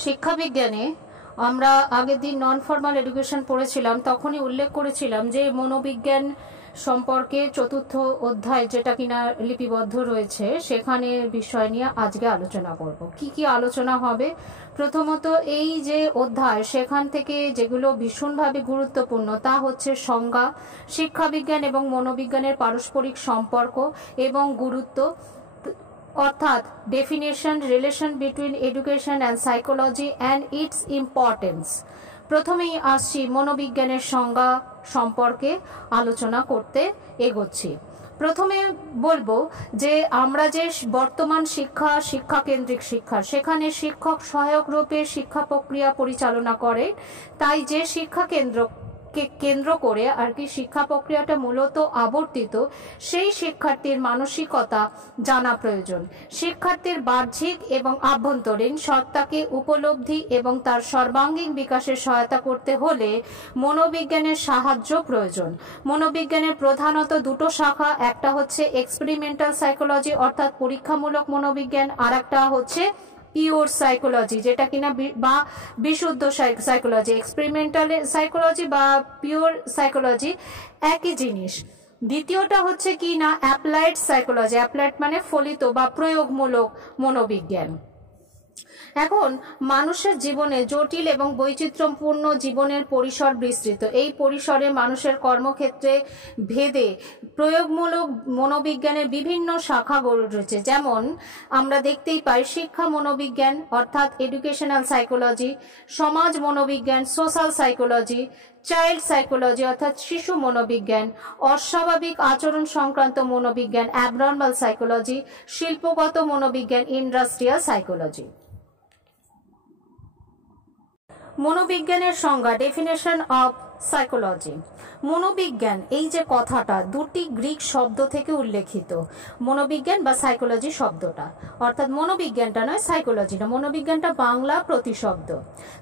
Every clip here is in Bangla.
শিক্ষা বিজ্ঞানে আমরা আগের দিন নন ফর্মাল এডুকেশন পড়েছিলাম, তখনই উল্লেখ করেছিলাম যে মনোবিজ্ঞান সম্পর্কে চতুর্থ অধ্যায় যেটা কিনা লিপিবদ্ধ রয়েছে সেখানে বিষয় নিয়ে আজকে আলোচনা করব। কি কি আলোচনা হবে? প্রথমত এই যে অধ্যায় সেখান থেকে যেগুলো ভীষণভাবে গুরুত্বপূর্ণ তা হচ্ছে সংজ্ঞা, শিক্ষাবিজ্ঞান এবং মনোবিজ্ঞানের পারস্পরিক সম্পর্ক এবং গুরুত্ব, অর্থাৎ definition, relation between education and psychology and its importance. প্রথমেই আসছি মনোবিজ্ঞানের সংজ্ঞা সম্পর্কে আলোচনা করতে এগোচ্ছি। প্রথমে বলবো যে আমরা যে বর্তমান শিক্ষা কেন্দ্রিক শিক্ষা, সেখানে শিক্ষক সহায়ক রূপে শিক্ষা প্রক্রিয়া পরিচালনা করে। তাই যে শিক্ষা কেন্দ্র করে আর কি শিক্ষা প্রক্রিয়াটা মূলত আবর্তিত, সেই শিক্ষার্থীর মানসিকতা জানা প্রয়োজন। শিক্ষার্থীর বাহ্যিক এবং আভ্যন্তরীণ সত্তাকে উপলব্ধি এবং তার সর্বাঙ্গীন বিকাশে সহায়তা করতে হলে মনোবিজ্ঞানের সাহায্য প্রয়োজন। মনোবিজ্ঞানের প্রধানত দুটো শাখা, একটা হচ্ছে এক্সপেরিমেন্টাল সাইকোলজি অর্থাৎ পরীক্ষামূলক মনোবিজ্ঞান, আর একটা হচ্ছে পিওর সাইকোলজি যেটা কিনা বা বিশুদ্ধ সাইকোলজি। এক্সপেরিমেন্টাল সাইকোলজি বা পিওর সাইকোলজি একই জিনিস। দ্বিতীয়টা হচ্ছে কি না অ্যাপ্লাইড সাইকোলজি। অ্যাপ্লাইড মানে ফলিত বা প্রয়োগমূলক মনোবিজ্ঞান। এখন মানুষের জীবনে জটিল এবং বৈচিত্র্যপূর্ণ জীবনের পরিসর বিস্তৃত। এই পরিসরে মানুষের কর্মক্ষেত্রে ভেদে প্রয়োগমূলক মনোবিজ্ঞানের বিভিন্ন শাখা গড়ে উঠেছে। যেমন আমরা দেখতেই পাই শিক্ষা মনোবিজ্ঞান অর্থাৎ এডুকেশনাল সাইকোলজি, সমাজ মনোবিজ্ঞান সোশ্যাল সাইকোলজি, চাইল্ড সাইকোলজি অর্থাৎ শিশু মনোবিজ্ঞান, অস্বাভাবিক আচরণ সংক্রান্ত মনোবিজ্ঞান অ্যাবনর্মাল সাইকোলজি, শিল্পগত মনোবিজ্ঞান ইন্ডাস্ট্রিয়াল সাইকোলজি। মনোবিজ্ঞানের সংজ্ঞা, ডেফিনেশন অফ সাইকোলজি। মনোবিজ্ঞান এই যে কথাটা দুটি গ্রিক শব্দ থেকে উল্লেখিত, মনোবিজ্ঞান বা সাইকোলজি শব্দটা, অর্থাৎ মনোবিজ্ঞানটা নয় সাইকোলজিটা, মনোবিজ্ঞানটা বাংলা প্রতিশব্দ।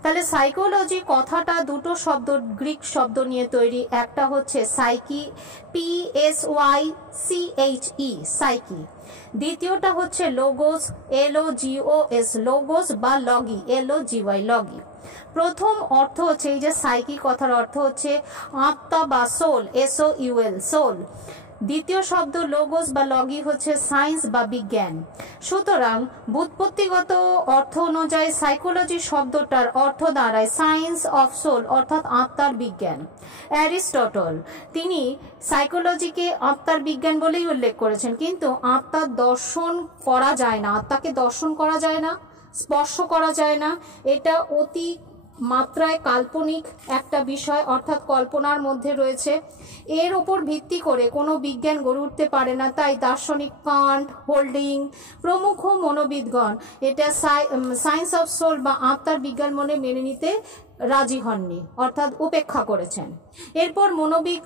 তাহলে সাইকোলজি কথাটা দুটো শব্দ, গ্রিক শব্দ নিয়ে তৈরি। একটা হচ্ছে সাইকি, PSYCHE সাইকি। দ্বিতীয়টা হচ্ছে লোগোস, LOGOS লোগোস বা লগি, LOGY লগি। প্রথম অর্থ হচ্ছে এই যে সাইকি কথার অর্থ হচ্ছে আত্মা বা সোল, SOUL সোল। দ্বিতীয় শব্দ লোগোস বা লগি হচ্ছে সায়েন্স বা বিজ্ঞান। সুতরাং ব্যুৎপত্তিগত অর্থ অনুযায়ী সাইকোলজি শব্দটার অর্থ দাঁড়ায় সায়েন্স অফ সোল অর্থাৎ আত্মার বিজ্ঞান। অ্যারিস্টটল তিনি সাইকোলজিকে আত্মার বিজ্ঞান বলেই উল্লেখ করেছেন, কিন্তু আত্মার দর্শন করা যায় না, আত্মাকে দর্শন করা যায় না, স্পর্শ করা যায় না। এটা অতি মাত্রায় কাল্পনিক একটা বিষয়, অর্থাৎ কল্পনার মধ্যে রয়েছে। এর ওপর ভিত্তি করে কোনো বিজ্ঞান গড়ে উঠতে পারে না। তাই দার্শনিক কান্ট, হোল্ডিং প্রমুখ মনোবিদগণ এটা সায়েন্স অফ সোল বা আত্মার বিজ্ঞান মনে মেনে নিতে রাজি হননি, অর্থাৎ উপেক্ষা করেছেন। এরপর মনোবিদ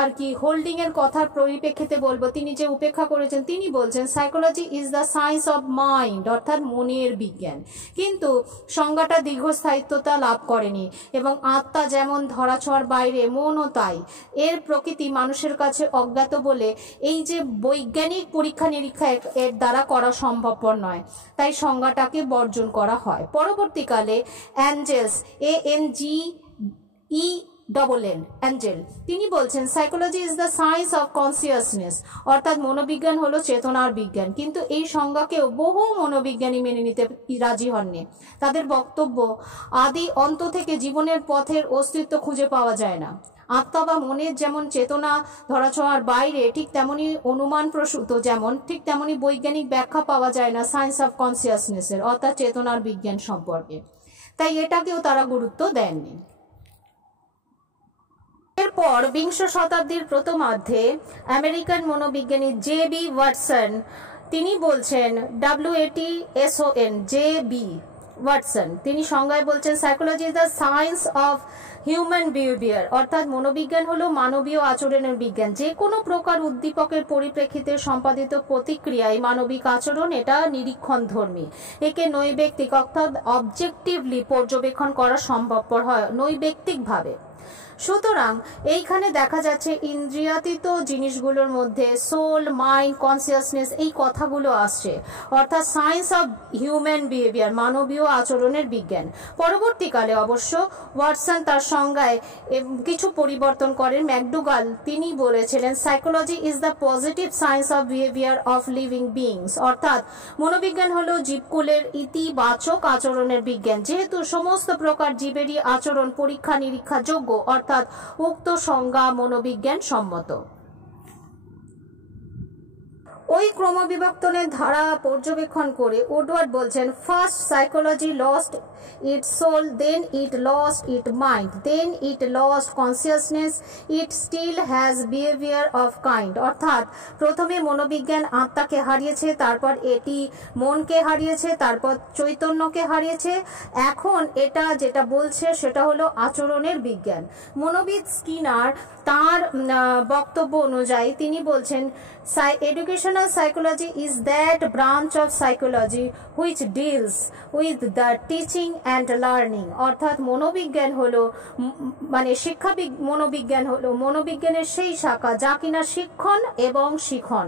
আর কি হোল্ডিং এর কথার পরিপ্রেক্ষিতে বলবো, তিনি যে উপেক্ষা করেছেন তিনি বলছেন psychology is the science of mind অর্থাৎ মনের বিজ্ঞান। কিন্তু সংজ্ঞাটা দীর্ঘস্থায়িত্বতা লাভ করেনি এবং আত্মা যেমন ধরাছোঁয়ার বাইরে, মনও তাই। এর প্রকৃতি মানুষের কাছে অজ্ঞাত বলে এই যে বৈজ্ঞানিক পরীক্ষা নিরীক্ষা এর দ্বারা করা সম্ভবপর নয়, তাই সংজ্ঞাটাকে বর্জন করা হয়। পরবর্তীকালে অ্যাঞ্জেলস, ANGELL অ্যাঞ্জেল তিনি বলছেন psychology is the science of consciousness অর্থাৎ মনোবিজ্ঞান হলো চেতনার বিজ্ঞান। কিন্তু এই সংজ্ঞাকেও বহু মনোবিজ্ঞানী মেনে নিতে রাজি হননি। তাদের বক্তব্য আদি অন্ত থেকে জীবনের পথের অস্তিত্ব খুঁজে পাওয়া যায় না। আত্মা বা মনের যেমন চেতনা ধরাছোঁয়ার বাইরে, ঠিক তেমনি অনুমান প্রসূত, যেমন ঠিক তেমনি বৈজ্ঞানিক ব্যাখ্যা পাওয়া যায় না সায়েন্স অফ কনসিয়াসনেসের অর্থাৎ চেতনার বিজ্ঞান সম্পর্কে। তাই এটাকেও তারা গুরুত্ব দেননি। এরপর বিংশ শতাব্দীর প্রথমার্ধে আমেরিকান মনোবিজ্ঞানী JB ওয়াটসন তিনি বলছেন, WATSON JB ওয়াটসন তিনি সংজ্ঞায় বলছেন psychology is the science of human behaviour অর্থাৎ মনোবিজ্ঞান হলো মানবীয় আচরণের বিজ্ঞান। যে কোনো প্রকার উদ্দীপকের পরিপ্রেক্ষিতে সম্পাদিত প্রতিক্রিয়ায় মানবিক আচরণ এটা নিরীক্ষণ ধর্মী। একে নৈর্ব্যক্তিক অর্থাৎ অবজেক্টিভলি পর্যবেক্ষণ করা সম্ভবপর হয় নৈর্ব্যক্তিকভাবে। সুতরাং এইখানে দেখা যাচ্ছে ইন্দ্রিয়াতীত জিনিসগুলোর মধ্যে সোল, মাইন্ড, কনসিয়াসনেস এই কথাগুলো আসছে, অর্থাৎ সায়েন্স অফ হিউম্যান বিহেভিয়ার, মানবীয় আচরণের বিজ্ঞান। পরবর্তীকালে অবশ্য ওয়াটসন তার সংজ্ঞায় কিছু পরিবর্তন করেন। ম্যাকডুগাল তিনি বলেছিলেন psychology is the positive science of behaviour of living beings, অর্থাৎ মনোবিজ্ঞান হলো জীবকুলের ইতিবাচক আচরণের বিজ্ঞান। যেহেতু সমস্ত প্রকার জীবেরই আচরণ পরীক্ষা নিরীক্ষা যোগ্য, অর্থাৎ উক্ত সংজ্ঞা মনোবিজ্ঞান সম্মত। ওই ক্রমবিবর্তনের ধারা পর্যবেক্ষণ করে উডওয়ার্ড বলছেন, first psychology lost its soul, then it lost its mind, then it lost consciousness, it still has behavior of kind, অর্থাৎ প্রথমে মনোবিজ্ঞান আত্মাকে হারিয়েছে, তারপর এটি মনকে হারিয়েছে, তারপর চৈতন্যকে হারিয়েছে, এখন এটা যেটা বলছে সেটা হলো আচরণের বিজ্ঞান। মনোবিদ স্কিনার তার বক্তব্য অনুযায়ী তিনি বলছেন educational psychology is that branch of psychology which deals with the teaching and learning, অর্থাৎ মনোবিজ্ঞান হলো মানে মনোবিজ্ঞান হলো মনোবিজ্ঞানের সেই শাখা যা কিনা শিক্ষণ এবং শিখন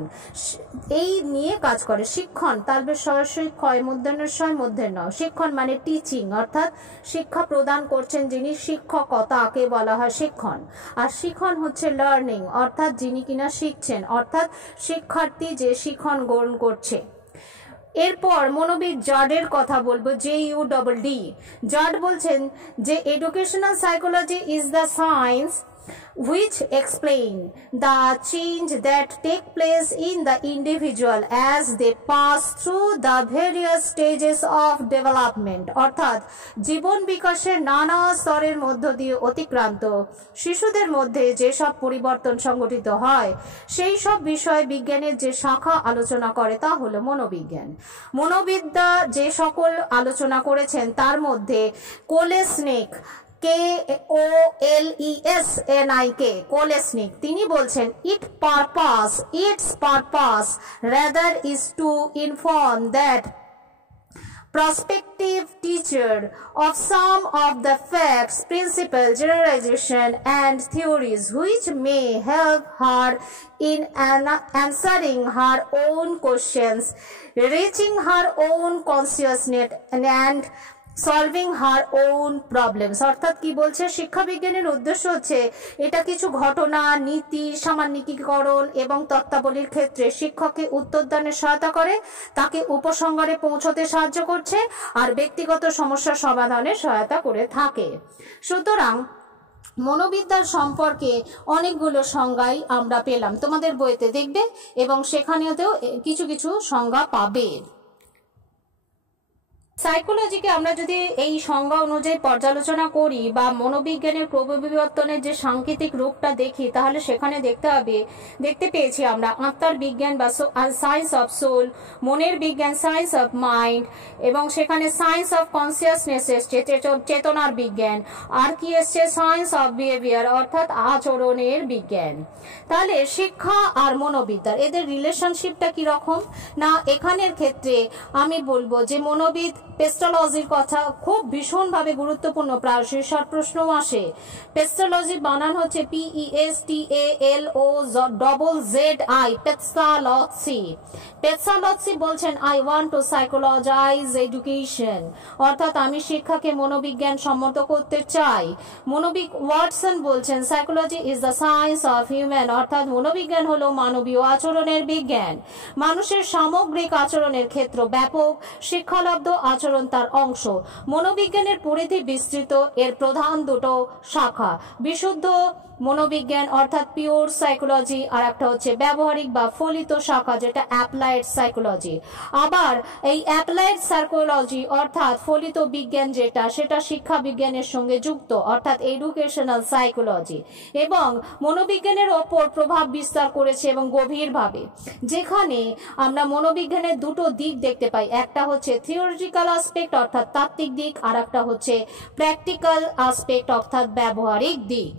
এই নিয়ে কাজ করে। শিক্ষণ তালবে সরাসরি ক্ষয় মূর্ধন্যস্বয় মূর্ধন্য, শিক্ষণ মানে টিচিং, অর্থাৎ শিক্ষা প্রদান করছেন যিনি, শিক্ষকতাকে বলা হয় শিক্ষণ। আর শিখন হচ্ছে লার্নিং, অর্থাৎ যিনি কিনা শিখছেন, অর্থাৎ শিক্ষার্থী যে শিখন গ্রহণ করছে। এরপর মনোবিদ জার্ডের কথা বলবো, JUDD। জার্ড বলছেন যে educational psychology is the science which explain the change that take place in the individual as they pass through the various stages of development, অর্থাৎ জীবন বিকাশের নানা স্তরের মধ্য দিয়ে অতিক্রান্ত শিশুদের মধ্যে যেসব পরিবর্তন সংঘটিত হয় সেই সব বিষয় বিজ্ঞানের যে শাখা আলোচনা করে তা হলো মনোবিজ্ঞান। মনোবিদ্যা যে সকল আলোচনা করেছেন তার মধ্যে কোলেসনিক, KOLESNIK, কোলেসনিক, তিনি বলছেন its purpose rather is to inform that prospective teacher of some of the facts, principles, generalization and theories which may help her in answering her own questions, reaching her own consciousness and solving her own problems. অর্থাৎ কি বলছে, শিক্ষা বিজ্ঞানের উদ্দেশ্য হচ্ছে এটা কিছু ঘটনা, নীতি, সামান্যিকীকরণ এবং তত্ত্বাবলীর ক্ষেত্রে শিক্ষককে উত্তরদানে সহায়তা করে, তাকে উপসংহারে পৌঁছতে সাহায্য করছে আর ব্যক্তিগত সমস্যার সমাধানে সহায়তা করে থাকে। সুতরাং মনোবিদ্যার সম্পর্কে অনেকগুলো সংজ্ঞাই আমরা পেলাম, তোমাদের বইতে দেখবে এবং সেখানেও কিছু কিছু সংজ্ঞা পাবে। সাইকোলজিকে আমরা যদি এই সংজ্ঞা অনুযায়ী পর্যালোচনা করি বা মনোবিজ্ঞানের ক্রমবিবর্তনের যে সাংকেতিক রূপটা দেখি, তাহলে সেখানে দেখতে পেয়েছি আমরা আত্মার বিজ্ঞান বা সায়েন্স অফ সোল, মনের বিজ্ঞান সায়েন্স অফ মাইন্ড, এবং সেখানে সায়েন্স অফ কনসিয়াসনেস এসছে, চেতনার বিজ্ঞান, আর কি এসছে সায়েন্স অফ বিহেভিয়ার অর্থাৎ আচরণের বিজ্ঞান। তাহলে শিক্ষা আর মনোবিদ্যার এদের রিলেশনশিপটা কি রকম না, এখানের ক্ষেত্রে আমি বলবো যে মনোবিদ পেস্টোলজির কথা খুব ভীষণভাবে গুরুত্বপূর্ণ, প্রায়শই শর্ট প্রশ্নও আসে। পেস্টোলজি বানান হচ্ছে PESTALOZZI, পেটসালজি। পেটসালজি বলছেন আই ওয়ান্ট টু সাইকোলজাইজ এডুকেশন, অর্থাৎ আমি শিক্ষাকে মনোবিজ্ঞান সম্মত করতে চাই। ওয়াটসন বলছেন psychology is the science of human, অর্থাৎ মনোবিজ্ঞান হলো মানবীয় আচরণের বিজ্ঞান। মানুষের সামগ্রিক আচরণের ক্ষেত্র ব্যাপক, শিক্ষালব্ধ আচরণ তার অংশ। মনোবিজ্ঞানের পরিধি বিস্তৃত, এর প্রধান দুটো শাখা, বিশুদ্ধ মনোবিজ্ঞান অর্থাৎ পিওর সাইকোলজি, আর একটা হচ্ছে ব্যবহারিক বা ফলিত শাখা যেটা অ্যাপ্লাইড সাইকোলজি। আবার এই অ্যাপ্লাইড সাইকোলজি অর্থাৎ ফলিত বিজ্ঞান যেটা, সেটা শিক্ষা বিজ্ঞানের সঙ্গে যুক্ত অর্থাৎ এডুকেশনাল সাইকোলজি, এবং মনোবিজ্ঞানের ওপর প্রভাব বিস্তার করেছে এবং গভীরভাবে, যেখানে আমরা মনোবিজ্ঞানের দুটো দিক দেখতে পাই, একটা হচ্ছে থিওরিটিক্যাল আসপেক্ট অর্থাৎ তাত্ত্বিক দিক, আর একটা হচ্ছে প্র্যাকটিক্যাল আসপেক্ট অর্থাৎ ব্যবহারিক দিক।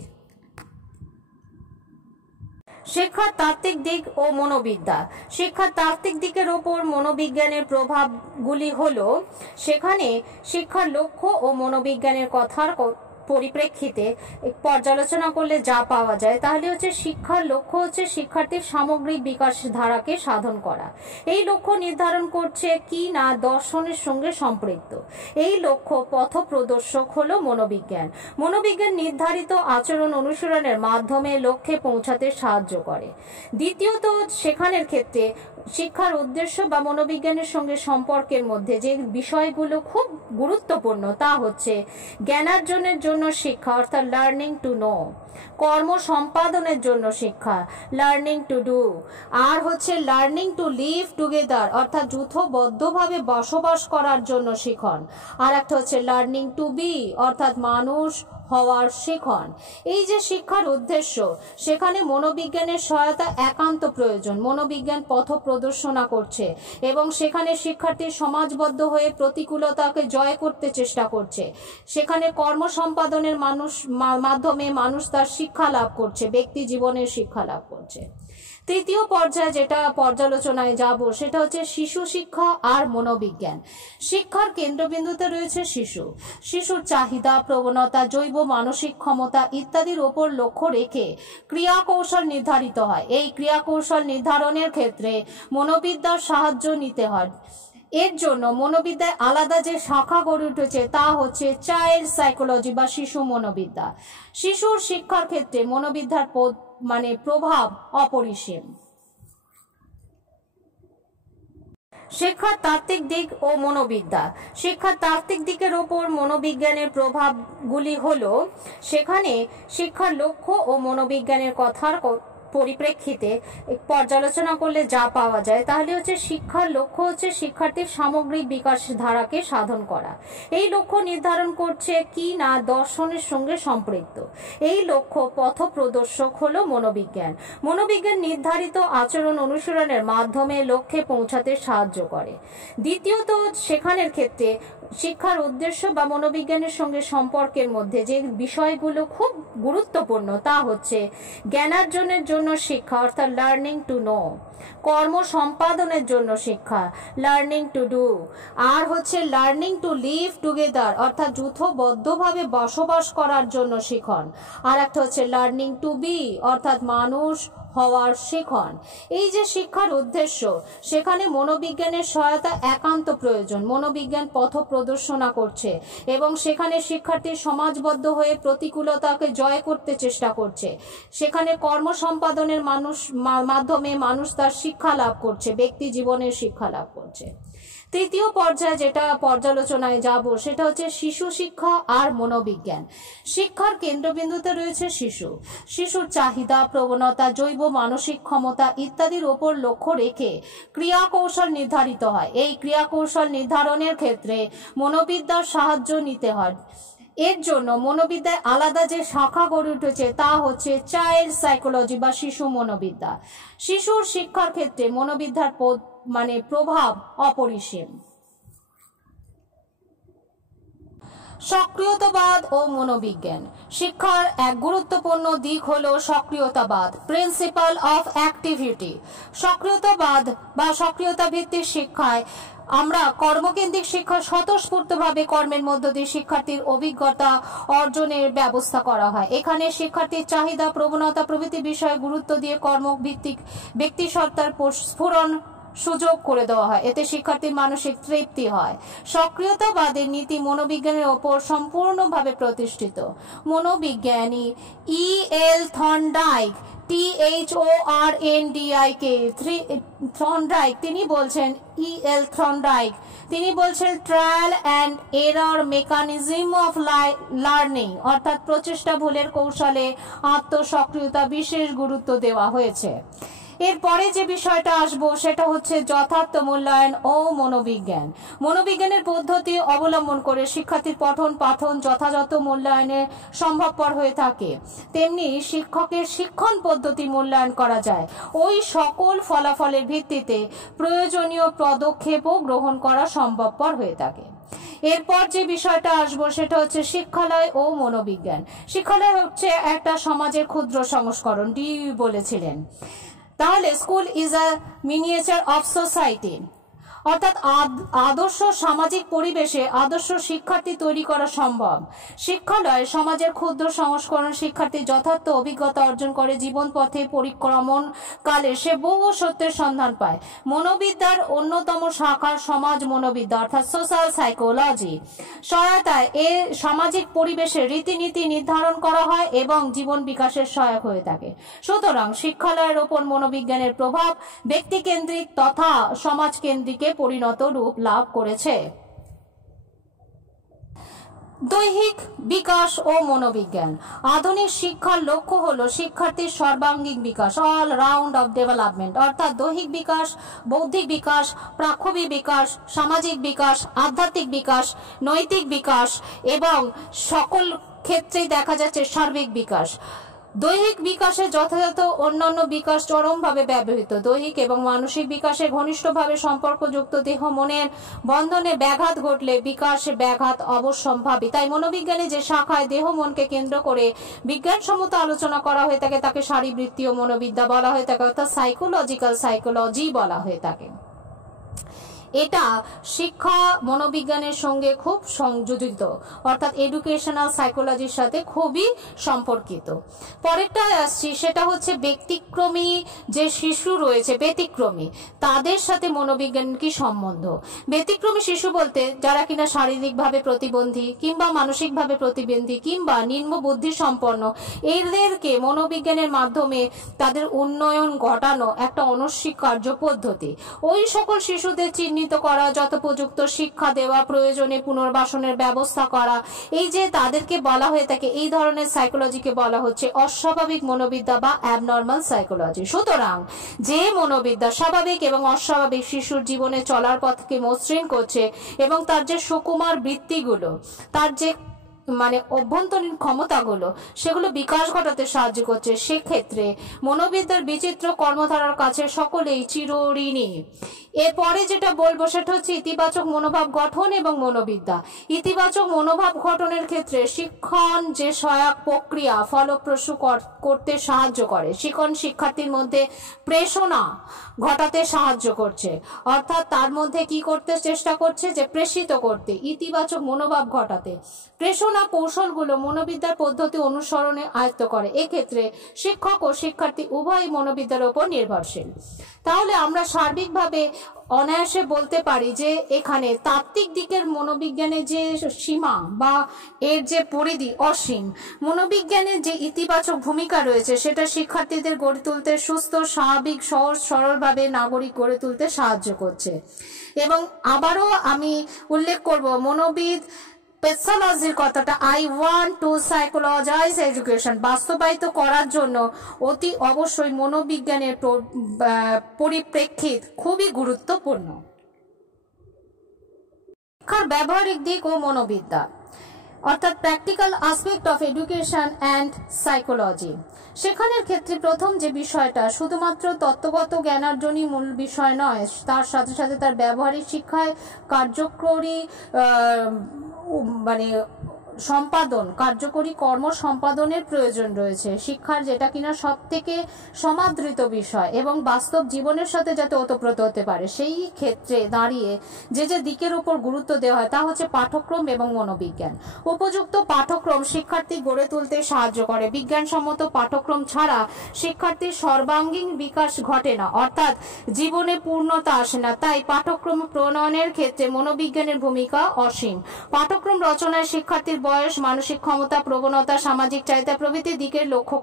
শিক্ষার তাত্ত্বিক দিক ও মনোবিদ্যা। শিক্ষার তাত্ত্বিক দিকের ওপর মনোবিজ্ঞানের প্রভাবগুলি হলো, সেখানে শিক্ষার লক্ষ্য ও মনোবিজ্ঞানের পরিপ্রেক্ষিতে পর্যালোচনা করলে যা পাওয়া যায় তাহলে হচ্ছে শিক্ষার লক্ষ্য হচ্ছে শিক্ষার্থীর সামগ্রিক বিকাশ ধারাকে সাধন করা। এই লক্ষ্য নির্ধারণ করছে কি না দর্শনের সঙ্গে সম্পৃক্ত। এই লক্ষ্য পথপ্রদর্শক হলো মনোবিজ্ঞান। মনোবিজ্ঞান নির্ধারিত আচরণ অনুসরণের মাধ্যমে লক্ষ্যে পৌঁছাতে সাহায্য করে। দ্বিতীয়ত, সেখানের ক্ষেত্রে শিক্ষার উদ্দেশ্য বা মনোবিজ্ঞানের সঙ্গে সম্পর্কের মধ্যে যে বিষয়গুলো খুব গুরুত্বপূর্ণ তা হচ্ছে জ্ঞানার্জনের জন্য শিক্ষা অর্থাৎ লার্নিং টু নো, কর্ম সম্পাদনের জন্য শিক্ষা লার্নিং টু ডু, আর হচ্ছে লার্নিং টু লিভ টুগেদার অর্থাৎ যৌথবদ্ধভাবে বসবাস করার জন্য শিখন, আর একটা হচ্ছে লার্নিং টু বি অর্থাৎ মানুষ হওয়ার শিখন। এই যে শিক্ষার উদ্দেশ্য সেখানে মনোবিজ্ঞানের সহায়তা একান্ত প্রয়োজন। মনোবিজ্ঞান পথ প্রদর্শনা করছে এবং সেখানে শিক্ষার্থী সমাজবদ্ধ হয়ে প্রতিকূলতাকে জয় করতে চেষ্টা করছে। সেখানে কর্ম সম্পাদনের মাধ্যমে মানুষ তার শিক্ষা লাভ করছে, ব্যক্তি জীবনের শিক্ষা লাভ করছে। তৃতীয় পর্যায়ে যেটা পর্যালোচনায় যাব সেটা হচ্ছে শিশু শিক্ষা আর মনোবিজ্ঞান। শিক্ষার কেন্দ্রবিন্দুতে রয়েছে শিশু। শিশুর চাহিদা, প্রবণতা, জৈব মানসিক ক্ষমতা ইত্যাদির ওপর লক্ষ্য রেখে ক্রিয়া কৌশল নির্ধারিত হয়। এই ক্রিয়া কৌশল নির্ধারণের ক্ষেত্রে মনোবিদ্যার সাহায্য নিতে হয়। এর জন্য মনোবিদ্যায় আলাদা যে শাখা গড়ে উঠেছে তা হচ্ছে চাইল্ড সাইকোলজি বা শিশু মনোবিদ্যা। শিশুর শিক্ষার ক্ষেত্রে মনোবিদ্যার প্রভাব অপরিসীম। শিক্ষার তাত্ত্বিক দিক ও মনোবিদ্যা। শিক্ষার তাত্ত্বিক দিকের ওপর মনোবিজ্ঞানের প্রভাবগুলি হলো সেখানে শিক্ষার লক্ষ্য ও মনোবিজ্ঞানের কথার পরিপ্রেক্ষিতে পর্যালোচনা করলে যা পাওয়া যায় তাহলে হচ্ছে শিক্ষার লক্ষ্য হচ্ছে শিক্ষার্থীর সামগ্রিক বিকাশ ধারাকে সাধন করা। এই লক্ষ্য নির্ধারণ করছে কি না দর্শনের সঙ্গে সম্পৃক্ত। এই লক্ষ্য পথপ্রদর্শক হলো মনোবিজ্ঞান। মনোবিজ্ঞান নির্ধারিত আচরণ অনুসরণের মাধ্যমে লক্ষ্যে পৌঁছাতে সাহায্য করে। দ্বিতীয়ত, সেখানের ক্ষেত্রে শিক্ষার উদ্দেশ্য বা মনোবিজ্ঞানের সঙ্গে সম্পর্কের মধ্যে যে বিষয়গুলো খুব গুরুত্বপূর্ণ তা হচ্ছে জ্ঞানার্জনের জন্য শিক্ষা অর্থাৎ লার্নিং টু নো, কর্ম সম্পাদনের জন্য শিক্ষা লার্নিং টু ডু, আর হচ্ছে লার্নিং টু লিভ টুগেদার অর্থাৎ যৌথবদ্ধভাবে বসবাস করার জন্য শিখন, আর একটা হচ্ছে লার্নিং টু বি অর্থাৎ মানুষ হওয়ার শিখন। এই যে শিক্ষার উদ্দেশ্য সেখানে মনোবিজ্ঞানের সহায়তা একান্ত প্রয়োজন। মনোবিজ্ঞান পথ প্রদর্শনা করছে এবং সেখানে শিক্ষার্থী সমাজবদ্ধ হয়ে প্রতিকূলতাকে জয় করতে চেষ্টা করছে। সেখানে কর্ম সম্পাদনের মাধ্যমে মানুষ তার শিক্ষা লাভ করছে, ব্যক্তি জীবনের শিক্ষা লাভ করছে। তৃতীয় পর্যায়ে যেটা পর্যালোচনায় যাব সেটা হচ্ছে শিশু শিক্ষা আর মনোবিজ্ঞান। শিক্ষার কেন্দ্রবিন্দুতে রয়েছে শিশু। শিশুর চাহিদা, প্রবণতা, জৈব মানসিক ক্ষমতা ইত্যাদির ওপর লক্ষ্য রেখে ক্রিয়া কৌশল নির্ধারিত হয়। এই ক্রিয়া কৌশল নির্ধারণের ক্ষেত্রে মনোবিদ্যার সাহায্য নিতে হয়। এর জন্য মনোবিদ্যায় আলাদা যে শাখা গড়ে উঠেছে তা হচ্ছে চাইল্ড সাইকোলজি বা শিশু মনোবিদ্যা। শিশুর শিক্ষার ক্ষেত্রে মনোবিদ্যার প্রভাব অপরিসীম। সক্রিয়তাবাদ ও মনোবিজ্ঞান। শিক্ষার এক গুরুত্বপূর্ণ দিক হলো সক্রিয়তাবাদ, প্রিন্সিপাল অফ অ্যাক্টিভিটি। সক্রিয়তাবাদ বা সক্রিয়তা ভিত্তিক শিক্ষায় আমরা কর্মকেন্দ্রিক শিক্ষা স্বতঃস্ফূর্তভাবে কর্মের মধ্য দিয়ে শিক্ষার্থীর অভিজ্ঞতা অর্জনের ব্যবস্থা করা হয়। এখানে শিক্ষার্থীর চাহিদা, প্রবণতা প্রভৃতি বিষয়ে গুরুত্ব দিয়ে কর্মভিত্তিক ব্যক্তিসত্তার স্ফুরণ সুযোগ করে দেওয়া হয়। এতে শিক্ষার্থীর মানসিক তৃপ্তি হয়। সক্রিয়তাবাদের নীতি মনোবিজ্ঞানের ওপর সম্পূর্ণভাবে প্রতিষ্ঠিত। মনোবিজ্ঞানী E.L. থর্নডাইক থর্নডাইক তিনি বলছেন E.L. থর্নডাইক তিনি বলছেন trial and error mechanism of learning অর্থাৎ প্রচেষ্টা ভুলের কৌশলে আত্মসক্রিয়তা বিশেষ গুরুত্ব দেওয়া হয়েছে। এরপরে যে বিষয়টা আসবো সেটা হচ্ছে যথার্থ মূল্যায়ন ও মনোবিজ্ঞান। মনোবিজ্ঞানের পদ্ধতি অবলম্বন করে শিক্ষার্থীর পঠন পাঠন যথাযথ মূল্যায়নে সম্ভবপর হয়ে থাকে। তেমনি শিক্ষকের শিক্ষণ পদ্ধতি মূল্যায়ন করা যায়। ওই সকল ফলাফলের ভিত্তিতে প্রয়োজনীয় পদক্ষেপও গ্রহণ করা সম্ভবপর হয়ে থাকে। এরপর যে বিষয়টা আসবো সেটা হচ্ছে শিক্ষালয় ও মনোবিজ্ঞান। শিক্ষালয় হচ্ছে একটা সমাজের ক্ষুদ্র সংস্করণ, ডি বলেছিলেন। তাহলে school is a miniature of society. অর্থাৎ আদর্শ সামাজিক পরিবেশে আদর্শ শিক্ষার্থী তৈরি করা সম্ভব। শিক্ষালয় সমাজের ক্ষুদ্র সংস্করণ শিক্ষার্থী যথার্থ অভিজ্ঞতা অর্জন করে জীবন পথে পরিক্রমণ কালে সে বহু সত্যের সন্ধান পায়। মনোবিদ্যার অন্যতম শাখা সমাজ মনোবিদ্যা অর্থাৎ সোশ্যাল সাইকোলজি সহায়তায় এ সামাজিক পরিবেশের রীতিনীতি নির্ধারণ করা হয় এবং জীবন বিকাশের সহায়ক হয়ে থাকে। সুতরাং শিক্ষালয়ের ওপর মনোবিজ্ঞানের প্রভাব ব্যক্তিকেন্দ্রিক তথা সমাজকেন্দ্রিকে পরিণত রূপ লাভ করেছে। দৈহিক বিকাশ ও মনোবিজ্ঞান। আধুনিক শিক্ষার লক্ষ্য হলো শিক্ষার্থীর সর্বাঙ্গীন বিকাশ, অল রাউন্ড অফ ডেভেলপমেন্ট, অর্থাৎ দৈহিক বিকাশ, বৌদ্ধিক বিকাশ, প্রাক্ষবিক বিকাশ, সামাজিক বিকাশ, আধ্যাত্মিক বিকাশ, নৈতিক বিকাশ এবং সকল ক্ষেত্রেই দেখা যাচ্ছে সার্বিক বিকাশ। দৈহিক বিকাশে যথাযথ অন্যান্য বিকাশ চরমভাবে ব্যবহৃত। দৈহিক এবং মানসিক বিকাশে ঘনিষ্ঠভাবে সম্পর্কযুক্ত দেহ মনের বন্ধনে ব্যাঘাত ঘটলে বিকাশে ব্যাঘাত অবশ্যম্ভাবী। তাই মনোবিজ্ঞানে যে শাখায় দেহ মনকে কেন্দ্র করে বিজ্ঞানসম্মত আলোচনা করা হয়ে থাকে তাকে শারীরবৃত্তীয় মনোবিদ্যা বলা হয়ে থাকে, অর্থাৎ সাইকোলজিক্যাল সাইকোলজি বলা হয়ে থাকে। এটা শিক্ষা মনোবিজ্ঞানের সঙ্গে খুব সংযোজিত, অর্থাৎ এডুকেশনাল সাইকোলজির সাথে খুবই সম্পর্কিত। পরেরটায় আসছি, সেটা হচ্ছে ব্যতিক্রমী যে শিশু রয়েছে, ব্যতিক্রমী তাদের সাথে মনোবিজ্ঞানের কি সম্বন্ধ। ব্যতিক্রমী শিশু বলতে যারা কিনা শারীরিকভাবে প্রতিবন্ধী কিংবা মানসিকভাবে প্রতিবন্ধী কিংবা নিম্ন বুদ্ধি সম্পন্ন, এদেরকে মনোবিজ্ঞানের মাধ্যমে তাদের উন্নয়ন ঘটানো একটা অনস্বীকার্য পদ্ধতি। ওই সকল শিশুদের চিহ্নিত করা, যথোপযুক্ত শিক্ষা দেওয়া, প্রয়োজনে পুনর্বাসনের ব্যবস্থা করা, এই যে তাদেরকে বলা হয়ে থাকে, এই ধরনের সাইকোলজিকে বলা হচ্ছে অস্বাভাবিক মনোবিদ্যা বা অ্যাবনর্মাল সাইকোলজি। সুতরাং যে মনোবিদ্যা স্বাভাবিক এবং অস্বাভাবিক শিশুর জীবনে চলার পথকে মসৃণ করছে এবং তার যে সুকুমার বৃত্তিগুলো, তার যে অভ্যন্তরীণ ক্ষমতাগুলো, সেগুলো বিকাশ ঘটাতে সাহায্য করছে, সেক্ষেত্রে মনোবিদ্যার বিচিত্র কর্মধারার কাছে সকলেই চিরঋণী। এরপরে যেটা বলবো সেটা হচ্ছে ইতিবাচক মনোভাব গঠন এবং মনোবিদ্যা। ইতিবাচক মনোভাব গঠনের ক্ষেত্রে শিক্ষণ যে সহায়ক প্রক্রিয়া ফলপ্রসূ করতে সাহায্য করে, শিক্ষণ শিক্ষার্থীর মধ্যে প্রেরণা ঘটাতে সাহায্য করছে, অর্থাৎ তার মধ্যে কি করতে চেষ্টা করছে, যে প্রেষিত করতে, ইতিবাচক মনোভাব ঘটাতে। প্রেরণা কৌশলগুলো মনোবিদ্যার পদ্ধতি অনুসরণে আয়ত্ত করে। এক্ষেত্রে শিক্ষক ও শিক্ষার্থী উভয়ই মনোবিদ্যার উপর নির্ভরশীল। তাহলে আমরা সার্বিকভাবে অনায়াসে বলতে পারি যে এখানে তাত্ত্বিক দিকের মনোবিজ্ঞানের যে সীমা বা এর যে পরিধি অসীম। মনোবিজ্ঞানের যে ইতিবাচক ভূমিকা রয়েছে সেটা শিক্ষার্থীদের গড়ে তুলতে সুস্থ, স্বাভাবিক, সহজ সরলভাবে নাগরিক গড়ে তুলতে সাহায্য করছে। এবং আবারও আমি উল্লেখ করব মনোবিদ পেথোলজির কথাটা, আই ওয়ান্ট টু সাইকোলজাইজ এডুকেশন বাস্তবায়িত করার জন্য অতি অবশ্যই মনোবিজ্ঞানের পরিপ্রেক্ষিত খুবই গুরুত্বপূর্ণ। শিক্ষার ব্যবহারিক দিক ও মনোবিদ্যা, অর্থাৎ practical aspect of education and psychology. সেখানের ক্ষেত্রে প্রথম যে বিষয়টা শুধুমাত্র তত্ত্বগত জ্ঞানার্জনই মূল বিষয় নয়, তার সাথে সাথে তার ব্যবহারিক শিক্ষায় কার্যকরী কার্যকরী কর্ম সম্পাদনের প্রয়োজন রয়েছে। শিক্ষার যেটা কিনা সব থেকে সমাদৃত বিষয় এবং বাস্তব জীবনের সাথে যাতে ওতপ্রোত হতে পারে, সেই ক্ষেত্রে দাঁড়িয়ে যে যে দিকের উপর গুরুত্ব দেওয়া হয় তা হচ্ছে পাঠ্যক্রম এবং মনোবিজ্ঞান। উপযুক্ত পাঠ্যক্রম শিক্ষার্থী গড়ে তুলতে সাহায্য করে। বিজ্ঞানসম্মত পাঠ্যক্রম ছাড়া শিক্ষার্থীর সর্বাঙ্গীন বিকাশ ঘটে না, অর্থাৎ জীবনে পূর্ণতা আসে না। তাই পাঠ্যক্রম প্রণয়নের ক্ষেত্রে মনোবিজ্ঞানের ভূমিকা অসীম। পাঠ্যক্রম রচনায় শিক্ষার্থীর বয়স, মানসিক ক্ষমতা, প্রবণতা, সামাজিক চাহিদা প্রভৃতি দিকের লক্ষ্য